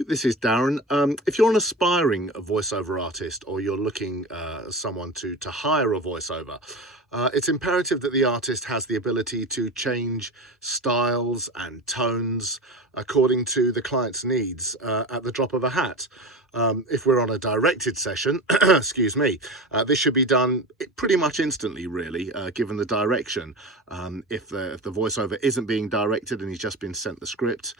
Hello, this is Darren. If you're an aspiring voiceover artist or you're looking someone to hire a voiceover, it's imperative that the artist has the ability to change styles and tones according to the client's needs at the drop of a hat. If we're on a directed session, excuse me, this should be done pretty much instantly, really, given the direction. If the voiceover isn't being directed and he's just been sent the script,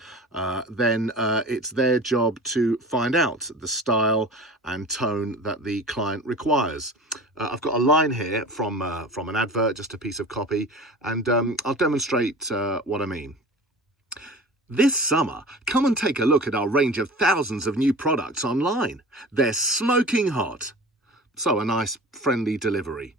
then it's their job to find out the style and tone that the client requires. I've got a line here from an advert, just a piece of copy, and I'll demonstrate what I mean. This summer, come and take a look at our range of thousands of new products online. They're smoking hot. So a nice, friendly delivery.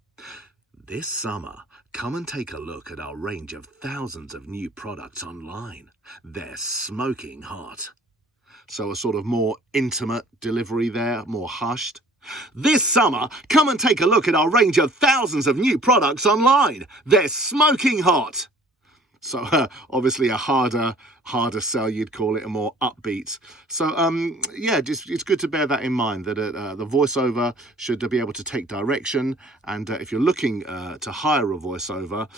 This summer, come and take a look at our range of thousands of new products online. They're smoking hot. So a sort of more intimate delivery there, more hushed. This summer, come and take a look at our range of thousands of new products online. They're smoking hot. So obviously a harder sell, you'd call it, a more upbeat. So yeah, it's good to bear that in mind, that the voiceover should be able to take direction. And if you're looking to hire a voiceover,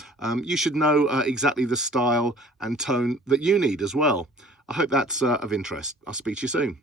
you should know exactly the style and tone that you need as well. I hope that's of interest. I'll speak to you soon.